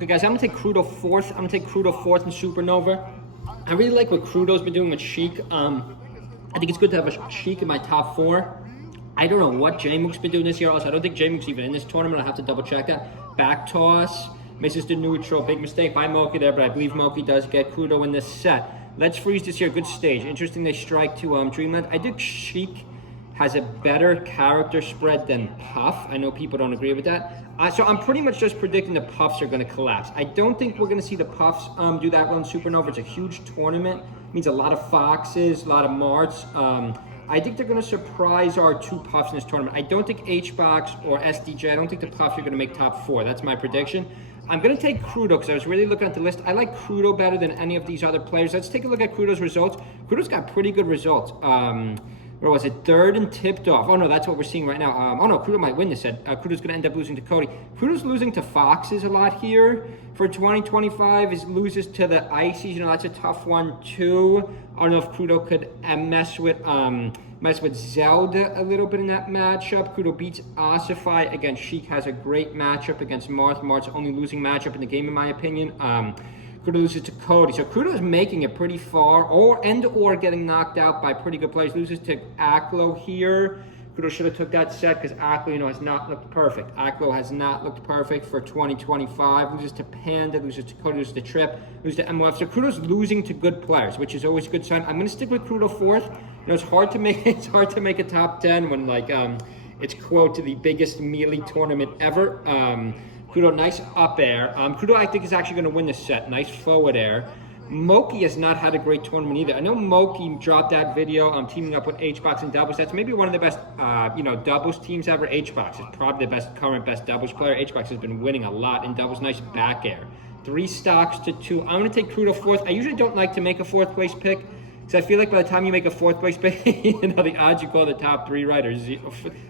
Okay, guys, I'm gonna take Krudo fourth. I'm gonna take Krudo fourth in Supernova. I really like what Krudo's been doing with Sheik. I think it's good to have a Sheik in my top 4. I don't know what J-Mook's been doing this year. Also, I don't think J-Mook's even in this tournament. I'll have to double check that. Back toss, misses the neutral. Big mistake by Moki there, but I believe Moki does get Krudo in this set. Let's freeze this here. Good stage. Interesting they strike to Dreamland. I think Sheik has a better character spread than Puff. I know people don't agree with that. So I'm pretty much just predicting the Puffs are going to collapse. I don't think we're going to see the Puffs do that well in Supernova. It's a huge tournament. It means a lot of Foxes, a lot of Marts. I think they're going to surprise our 2 Puffs in this tournament. I don't think H-Box or SDJ, I don't think the Puffs are going to make top 4. That's my prediction. I'm going to take Krudo because I was really looking at the list. I like Krudo better than any of these other players. Let's take a look at Krudo's results. Krudo's got pretty good results. Where was it? 3rd and tipped off. Oh no, that's what we're seeing right now. Oh no, Krudo might win this set. Krudo's gonna end up losing to Cody. Krudo's losing to Foxes a lot here. For 2025, is loses to the Icies. You know, that's a tough one too. I don't know if Krudo could mess with Zelda a little bit in that matchup. Krudo beats Ossify. Again, Sheik has a great matchup against Marth. Marth's only losing matchup in the game, in my opinion. Krudo loses to Cody. So Krudo is making it pretty far, or getting knocked out by pretty good players. Loses to Aklo here. Krudo should have took that set because Aklo, you know, has not looked perfect. Aklo has not looked perfect for 2025. Loses to Panda, loses to Cody, loses to Trip, loses to MOF. So Krudo's losing to good players, which is always a good sign. I'm gonna stick with Krudo fourth. You know, it's hard to make a top 10 when it's quote to the biggest melee tournament ever. Krudo, nice up air. Krudo, I think, is actually going to win this set. Nice forward air. Moki has not had a great tournament either. I know Moki dropped that video teaming up with H-Box and doubles. That's maybe one of the best, doubles teams ever. H-Box is probably the current best doubles player. H-Box has been winning a lot in doubles. Nice back air. 3 stocks to 2. I'm going to take Krudo fourth. I usually don't like to make a 4th place pick. So I feel like by the time you make a 4th place pick, you know, the odds you call the top 3 right are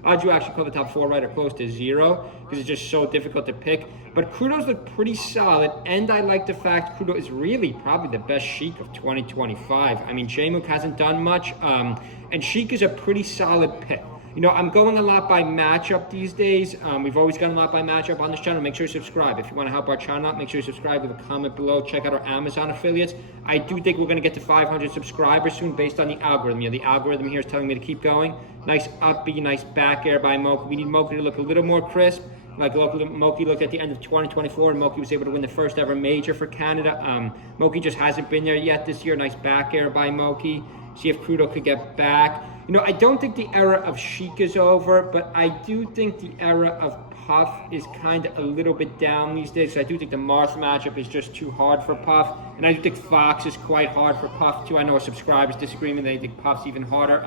odds you actually call the top 4 right are close to 0 because it's just so difficult to pick. But Krudo's look pretty solid, and I like the fact Krudo is really probably the best Sheik of 2025. I mean, J-Mook hasn't done much, and Sheik is a pretty solid pick. You know, I'm going a lot by matchup these days. We've always gone a lot by matchup on this channel. Make sure you subscribe. If you want to help our channel out, make sure you subscribe, leave a comment below. Check out our Amazon affiliates. I do think we're going to get to 500 subscribers soon based on the algorithm. You know, the algorithm here is telling me to keep going. Nice up B, nice back air by Moki. We need Moki to look a little more crisp. Like Moki looked at the end of 2024, and Moki was able to win the first ever major for Canada. Moki just hasn't been there yet this year. Nice back air by Moki. See if Krudo could get back. You know, I don't think the era of Sheik is over, but I do think the era of Puff is kind of a little bit down these days. So I do think the Marth matchup is just too hard for Puff. And I do think Fox is quite hard for Puff too. I know our subscribers disagree with me. They think Puff's even harder.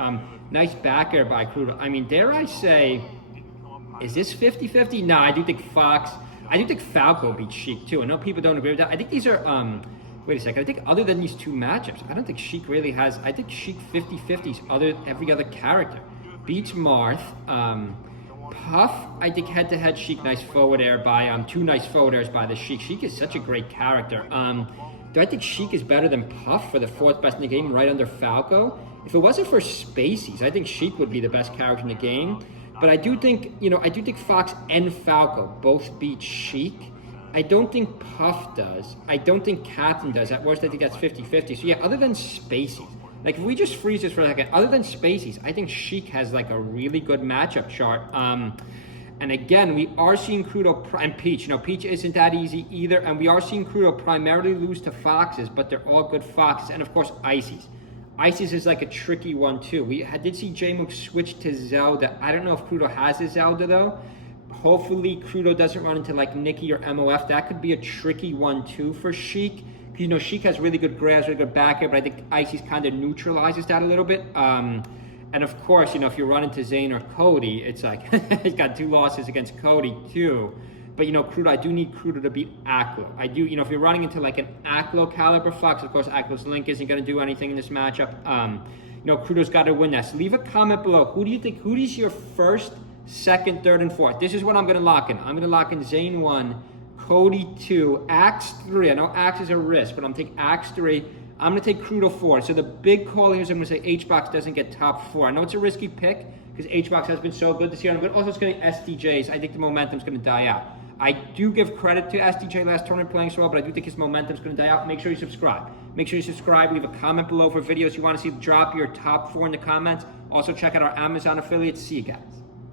Nice back air by Krudo. I mean, dare I say, is this 50-50? No, I do think Falco beats Sheik too. I know people don't agree with that. I think these are... Wait a second, I think other than these 2 matchups, I don't think Sheik really has, I think Sheik 50-50s every other character. Beats Marth. Puff, I think head-to-head Sheik, nice forward air by, 2 nice forward airs by the Sheik. Sheik is such a great character. Do I think Sheik is better than Puff for the 4th best in the game, right under Falco? If it wasn't for Spaceys, I think Sheik would be the best character in the game. But I do think, Fox and Falco both beat Sheik. I don't think Puff does. I don't think Captain does. At worst, I think that's 50-50. So yeah, other than Spaceys, like if we just freeze this for a second, other than Spaceys, I think Sheik has like a really good matchup chart. And again, we are seeing Krudo and Peach. You know, Peach isn't that easy either. And we are seeing Krudo primarily lose to Foxes, but they're all good Foxes. And of course, Icies. Icies is like a tricky one too. We did see J-Mook switch to Zelda. I don't know if Krudo has a Zelda though. Hopefully Krudo doesn't run into like Nikki or MOF. That could be a tricky one too for Sheik. You know, Sheik has really good grabs, really good back air, but I think Ices kind of neutralizes that a little bit. And of course, you know, if you run into Zane or Cody, it's like he's got 2 losses against Cody too. But you know, Krudo, I do need Krudo to beat Aklo. I do, you know, if you're running into like an Aklo caliber Fox, of course Aklo's Link isn't going to do anything in this matchup. You know, Krudo's got to win that. So leave a comment below. Who do you think? Who is your first, second, third, and fourth? This is what I'm going to lock in. I'm going to lock in Zane 1, Cody 2, Axe 3. I know Axe is a risk, but I'm taking Axe 3. I'm going to take Krudo 4. So the big call here is I'm going to say H-Box doesn't get top 4. I know it's a risky pick because H-Box has been so good this year. But also it's going to be SDJs. I think the momentum's going to die out. I do give credit to SDJ last tournament playing so well, but I do think his momentum is going to die out. Make sure you subscribe. Make sure you subscribe. Leave a comment below for videos you want to see. Drop your top 4 in the comments. Also, check out our Amazon affiliates. See you guys.